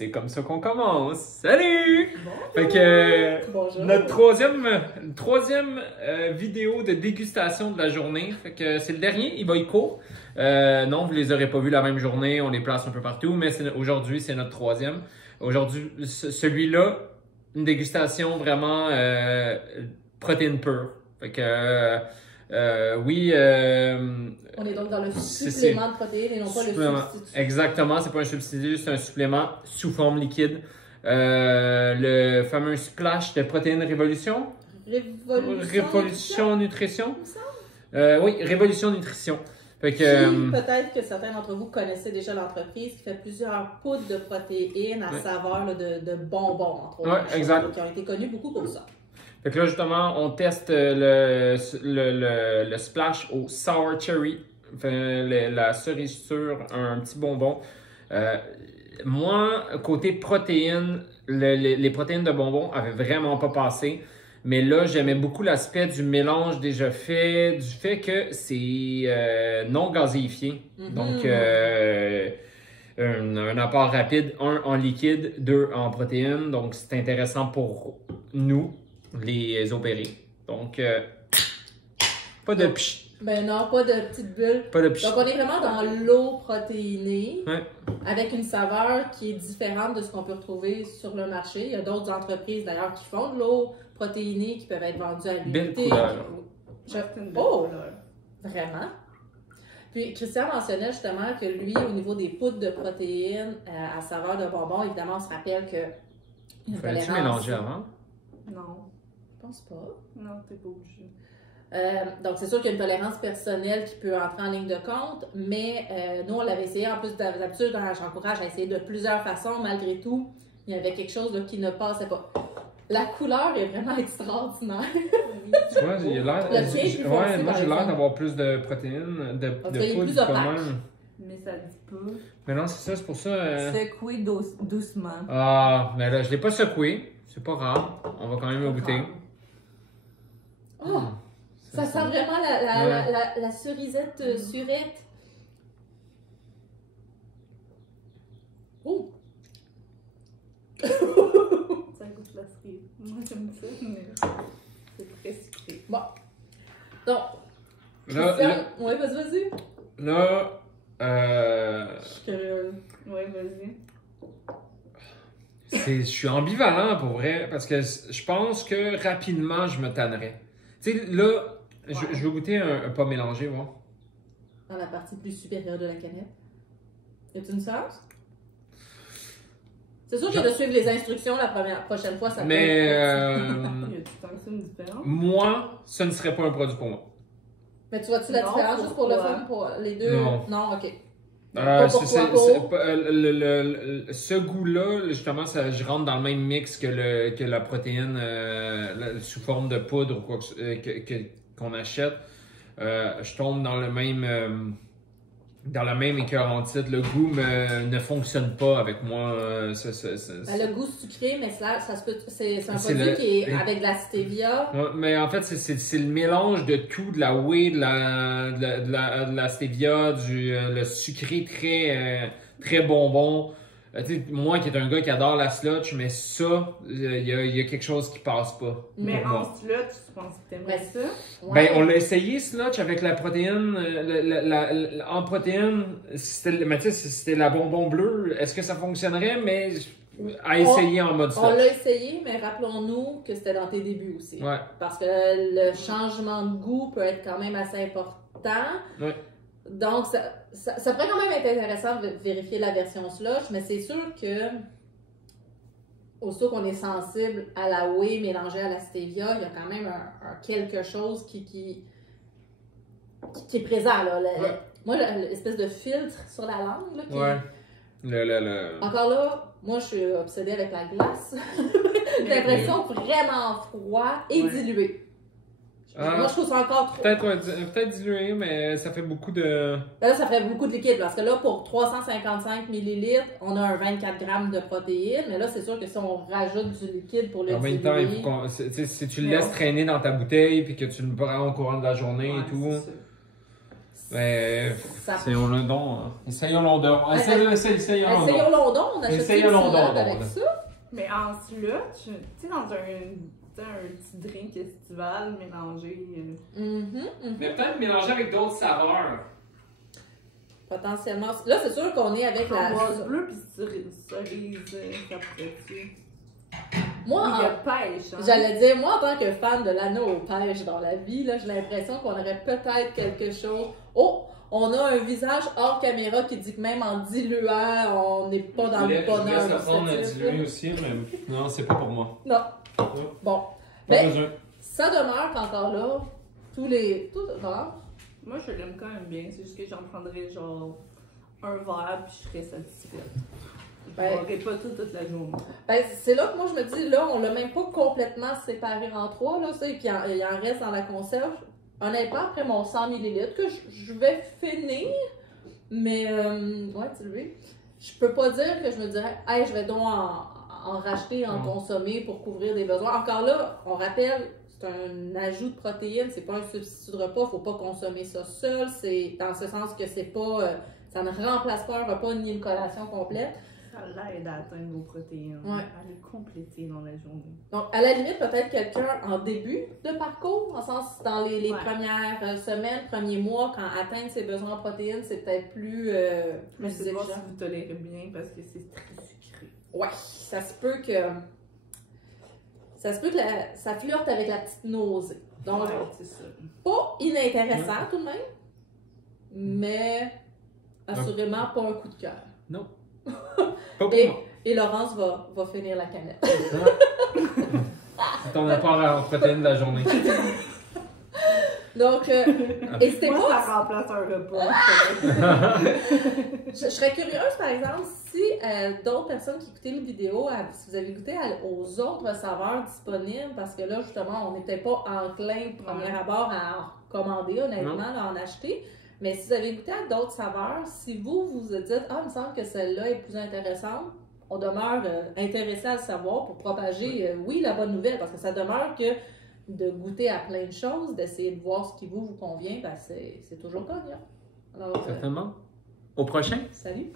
c'est comme ça qu'on commence. Salut! Bonjour. Fait que Bonjour. notre troisième vidéo de dégustation de la journée. Fait que c'est le dernier, il va être court. Non, vous les aurez pas vus la même journée, on les place un peu partout, mais aujourd'hui, c'est notre troisième. Aujourd'hui, celui-là, une dégustation vraiment protéine pure. Fait que oui. On est donc dans le supplément de protéines et non pas le substitut. Exactement, c'est pas un substitut, c'est un supplément sous forme liquide. Le fameux splash de Protéines Révolution. Révolution Nutrition. Oui, Révolution Nutrition. Fait que, peut-être que certains d'entre vous connaissaient déjà l'entreprise qui fait plusieurs poudres de protéines à saveur là, de bonbons, entre autres. Ouais, exact. Qui ont été connus beaucoup pour ça. Fait que là, justement, on teste le splash au sour cherry. La cerise sur un petit bonbon. Moi, côté protéines, les protéines de bonbons avaient vraiment pas passé. Mais là, j'aimais beaucoup l'aspect du mélange déjà fait, du fait que c'est non gazéifié. Donc, un apport rapide, 1 en liquide, 2 en protéines. Donc, c'est intéressant pour nous, les opérés. Donc, pas de pch. Ben non, pas de petites bulles. Pas de pch. Donc, on est vraiment dans l'eau protéinée, Ouais. avec une saveur qui est différente de ce qu'on peut retrouver sur le marché. Il y a d'autres entreprises, d'ailleurs, qui font de l'eau protéinée, qui peuvent être vendues à l'unité. Belle couleur. Oh! Vraiment? Puis, Christian mentionnait justement que lui, au niveau des poudres de protéines à saveur de bonbons, évidemment, on se rappelle que Fallait-tu mélanger avant? Non. Je pense pas. Non, t'es pas obligé. Donc, c'est sûr qu'il y a une tolérance personnelle qui peut entrer en ligne de compte, mais nous, on l'avait essayé. En plus, d'habitude, j'encourage à essayer de plusieurs façons. Malgré tout, il y avait quelque chose là, qui ne passait pas. La couleur est vraiment extraordinaire. Tu vois, il a l'air. Le tien est plus Ouais, foncé, moi par j'ai l'air exemple. d'avoir plus de protéines, de En tout cas, il est poudre plus quand opaque. même. Mais ça dit pas. Mais non, c'est ça, c'est pour ça. Secouer doucement. Ah, mais là, je l'ai pas secoué. C'est pas grave. On va quand même le goûter. Oh! Ça sent vraiment la cerisette surette. Oh! Ça goûte la cerise. Moi, j'aime ça, mais c'est très sucré. Bon. Donc, Là, Christian, ouais, vas-y. là, Je suis curieuse. Ouais, vas-y. je suis ambivalent pour vrai, parce que je pense que rapidement, je me tannerais. Tu sais, là, je veux goûter un pas mélangé, moi. Dans la partie plus supérieure de la canette. Y a-t-il une sauce? C'est sûr que de suivre les instructions la prochaine fois, ça peut Mais Y a-tu tant que ça une différence? moi, ce ne serait pas un produit pour moi. Mais tu vois-tu la Non, différence juste pour le pourquoi? fun pour les deux? Non. Non, ok. Pas pour toi, pour? Ce goût-là, justement, je rentre dans le même mix que la protéine sous forme de poudre ou quoi qu'on achète. Je tombe dans le même dans la même écœurantite. Le goût ne fonctionne pas avec moi. Ben, le goût sucré, mais ça se peut. C'est un C'est produit le- qui est avec de la stevia. Ouais, mais en fait, c'est le mélange de tout, de la whey, de la stevia, le sucré très bonbon. Tu sais, moi qui est un gars qui adore la slotch, mais ça, il y a quelque chose qui passe pas Mais pour moi. en slot, tu penses que t'aimerais ça? Ouais. Ben, on l'a essayé, slotch, avec la protéine. En protéine, mais tu sais, c'était la bonbon bleue. Est-ce que ça fonctionnerait? Mais à essayer en mode On slotch. l'a essayé, mais rappelons-nous que c'était dans tes débuts aussi. Ouais. Parce que le changement de goût peut être quand même assez important. Ouais. Donc, ça pourrait quand même être intéressant de vérifier la version slush, mais c'est sûr que, aussitôt qu'on est sensible à la whey mélangée à la stevia, il y a quand même un quelque chose qui est présent. Là. Ouais. Moi, l'espèce de filtre sur la langue. Là, Ouais. Encore là, moi, je suis obsédée avec la glace. J'ai l'impression vraiment froid et Ouais. dilué. Ah. Moi, je trouve ça encore trop. Peut-être dilué, mais ça fait beaucoup de. Là, ça fait beaucoup de liquide parce que là, pour 355 ml, on a un 24 grammes de protéines. Mais là, c'est sûr que si on rajoute du liquide pour le En même diluer... temps, il faut si tu le laisses traîner dans ta bouteille puis que tu le prends au courant de la journée Ouais, et tout. c'est sûr. Ben, Ça... essayons-le donc. Essayons London. Essayons London. Essayons London, on achète Essayons une London, salade avec London. ça. Mais en slot, tu sais, dans un petit drink estival mélangé. Mais peut-être mélanger avec d'autres saveurs. Potentiellement. Là, c'est sûr qu'on est avec la. Rose bleue puis cerise, ça pourrait-tu. Moi, Il y a pêche. Hein? j'allais dire, moi, en tant que fan de l'anneau aux pêches dans la vie, là, j'ai l'impression qu'on aurait peut-être quelque chose. Oh! On a un visage hors caméra qui dit que même en diluant, on n'est pas dans le bonheur. Je de laisse prendre ce un type, dilué là. aussi, mais non, c'est pas pour moi. Non. Bon. Pas Ben, besoin. ça demeure qu'encore là, tous les. Tout, non? Moi, je l'aime quand même bien. C'est juste que j'en prendrais genre un verre puis je serais satisfaite. Je Ben- boirais pas tout toute la journée. Ben, c'est là que moi je me dis, là, on l'a même pas complètement séparé en trois, là, ça, et puis il en reste dans la conserve. Honnêtement, après mon 100 ml, que je vais finir, mais, ouais, tu le veux. Je peux pas dire que je me dirais, hey, je vais donc en racheter, en consommer pour couvrir des besoins. Encore là, on rappelle, c'est un ajout de protéines, c'est pas un substitut de repas, faut pas consommer ça seul, c'est dans ce sens que c'est pas, ça ne remplace pas un repas ni une collation complète. Ça l'aide à atteindre vos protéines. Ouais. À les compléter dans la journée. Donc, à la limite, peut-être quelqu'un en début de parcours, en sens dans les Ouais. premières semaines, premiers mois, quand atteindre ses besoins en protéines, c'est peut-être plus Mais c'est de voir si exigeant. vous tolérez bien parce que c'est très sucré. Ouais, ça se peut que ça flirte avec la petite nausée. Donc, Ouais, c'est ça. pas inintéressant tout de même, mais assurément pas un coup de cœur. Non. Pas pour Et, moi. et Laurence va finir la canette. C'est ton apport en protéines de la journée. Donc, n'hésitez Moi, pas. ça remplace un repas. Je serais curieuse, par exemple, si d'autres personnes qui écoutaient les vidéos, si vous avez goûté aux autres saveurs disponibles, parce que là, justement, on n'est peut-être pas enclin, premier abord, à en commander, honnêtement, à en acheter. Mais si vous avez goûté à d'autres saveurs, si vous vous dites, ah, il me semble que celle-là est plus intéressante, on demeure intéressé à le savoir pour propager, oui, la bonne nouvelle, parce que ça demeure que de goûter à plein de choses, d'essayer de voir ce qui vous convient, ben c'est toujours gagnant. Alors, Certainement. Au prochain. salut!